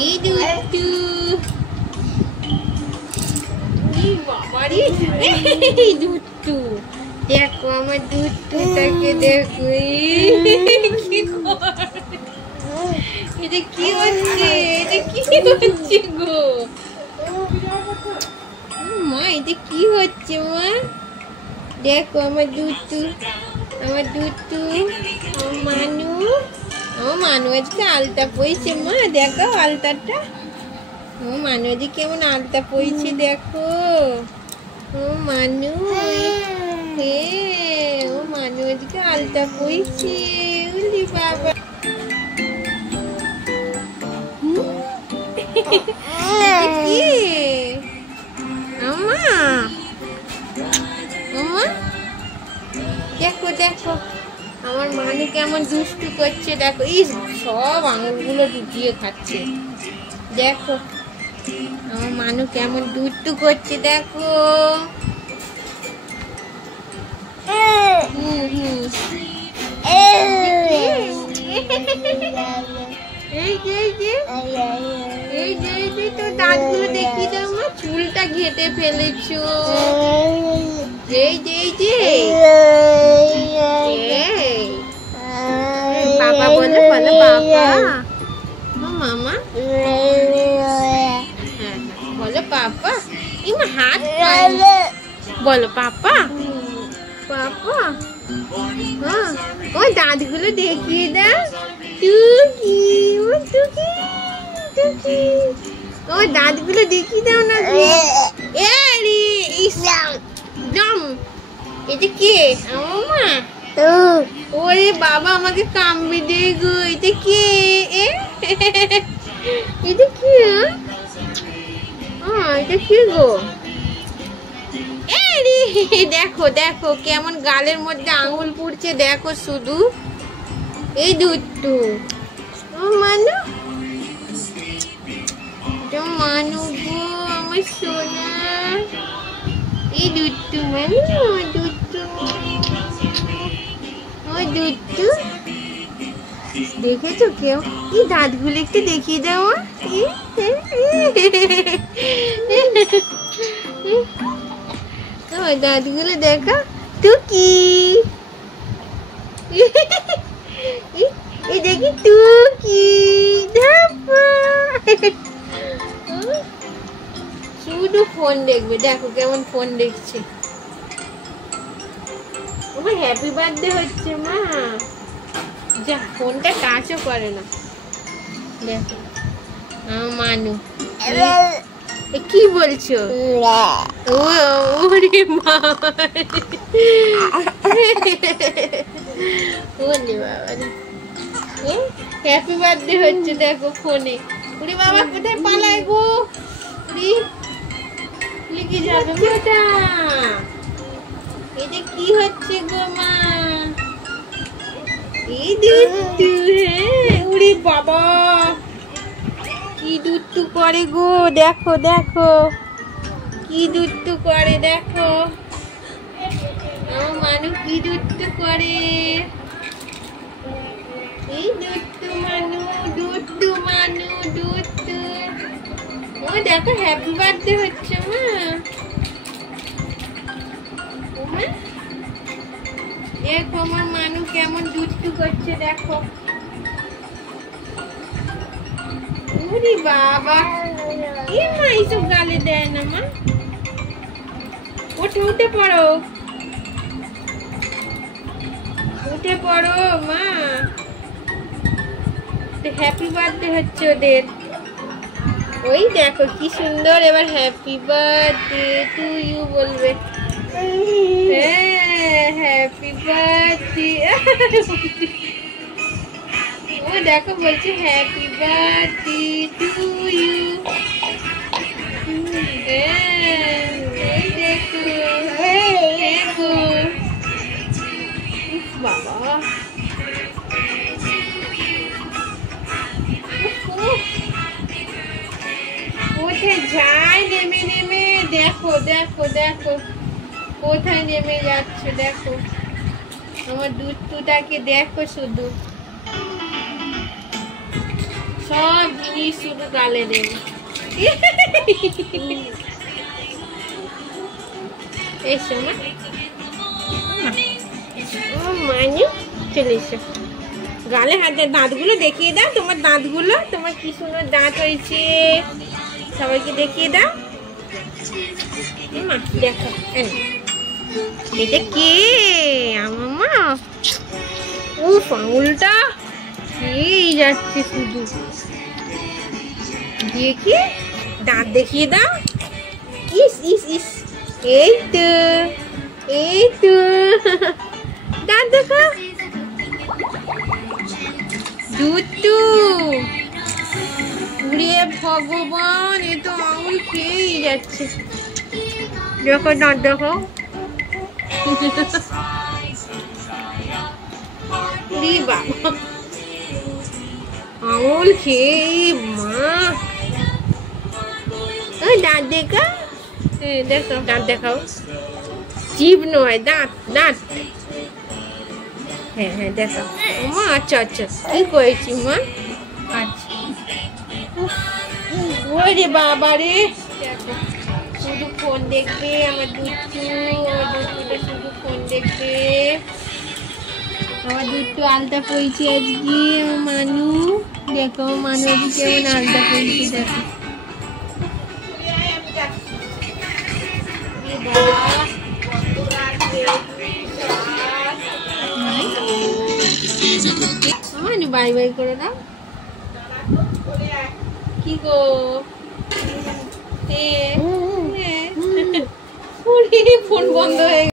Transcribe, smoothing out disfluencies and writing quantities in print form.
এই দুট্টু, এই বাবারে, এই দুট্টু দেখো আমার দুট্টুটাকে দেখো। কি এটা কি হচ্ছে, এটা কি হচ্ছে গো মা, এটা কি হচ্ছে মা? দেখো আমার দুট্টু, আমার দুট্টু, আমার মানু, আমার মানু আজকে আলতা পড়েছে মা, দেখো আলতাটা। ও মানু আজকে কেমন আলতা পড়েছে দেখো। ও মানু, হ্যাঁ ও মানু আজকে আলতা পড়েছে। উলি বাবা, কি আমা, আমা দেখো দেখো আমার মানু কেমন দুষ্টু করছে দেখো। এই সব আঙুলগুলো ঢুকিয়ে খাচ্ছে। দেখো আমার মানু কেমন দুষ্টু করছে দেখো। এই তো দাঁতগুলো দেখিয়ে দাও মা, চুলটা ঘেটে ফেলেছো। এই যে বাবা বলো, বলো বাবা, মামা, হ্যাঁ বলো পাপা। ইমা হাত বলো পাপা, পাপা। হ্যাঁ ওই দাঁতগুলো দেখিয়ে দাও। টুকি, ও টুকি, টুকি, ও দাঁতগুলো দেখিয়ে দাও না। এটা কে আমার মা? ওরে বাবা আমাকে কামড়ে দে গো। এটা কে? এটা কি? এটা কি গো? দেখো দেখো কেমন গালের মধ্যে আঙুল পুড়ছে দেখো শুধু। এই দুট্টু মানু, মানু গো আমার সোনা। এই দুট্টু মানু, দুট্টু, ওই দুট্টু দেখেছো কেউ? এই দাঁতগুলো একটু দেখিয়ে দাও। ওই দাঁতগুলো দেখা। টুকি, এই দেখি টুকি, শুধু ফোন দেখবে। দেখো কেমন ফোন দেখছে। আমার হ্যাপি বার্থডে হচ্ছে মা। যা ফোনটা কাজও করে না। দেখো মানু, কি বলছো? ওরে মা, হ্যাপি বার্থডে হচ্ছে দেখো ফোনে। ওরে বাবা কোথায় পালায় গো? লিখে যাবে ওটা। এটা কি হচ্ছে গো মা? এই দুট্টু, হ্যাঁ ওরে বাবা কি দুট্টু করে গো। দেখো দেখো কি দুট্টু করে দেখো। আমার মানু কি দুট্টু করে। এই দুট্টু মানু, দুট্টু মানু, দুট্টু। ও দেখো হ্যাপি বার্থডে হচ্ছে মা। দেখো আমার মানু কেমন দুট্টু করছে দেখো। ওরে বাবা, মা এইসব গালে দেয় না মা। ওঠে, উঠে পড়ো, উঠে পড়ো মা। হ্যাপি বার্থডে হচ্ছে ওদের। ওই দেখো কি সুন্দর এবার হ্যাপি বার্থডে টু ইউ বলবে। হ্যাঁ হ্যাপি বার্থডে। ও দেখো বলছে হ্যাপি বার্থডে টু ইউ। দেখো দেখো বাবা, কোথায় যায় নেমে নেমে। দেখো দেখো দেখো কোথায় নেমে যাচ্ছে দেখো। আমার দুধটাকে দেখো শুধু, সব কি শুধু গালে দেবে। এসো মা, ও মানু চলে এসো। গালে হাতে দাঁতগুলো দেখিয়ে দাও, তোমার দাঁতগুলো, তোমার কি সুন্দর দাঁত হয়েছে, সবাইকে দেখিয়ে দাও। মা দেখো, এটা কে? আমার মা। ও আঙুলটা এই যাচ্ছে শুধু। দেখি দাঁত দেখিয়ে দাও। ইস ইস ইস, এই তো এই তো দাঁত দেখো। দুটু উড়ে ভগবান, এ তো আঙুল খেয়েই যাচ্ছে। দেখো দাঁত দেখো। বাবা আঙুল খেয়ে মা। দাঁত দেখা, দেখো দাঁত দেখাও। জিভ নয়, দাঁত দাঁত। হ্যাঁ হ্যাঁ দেখো মা। আচ্ছা আচ্ছা, কি করেছি মা? আচ্ছা, ওরে বাবা রে, দেখো শুধু ফোন দেখবে আমার দুটু। আমার দুটুটা শুধু ফোন দেখবে। আমার দুটু আলতা পড়েছে আজকে। আমার মানু দেখো, মানু আজকে কেমন আলতা পড়েছে দেখো। মানু বাই বাই করে দাও। কি গো ফোন বন্ধ হয়ে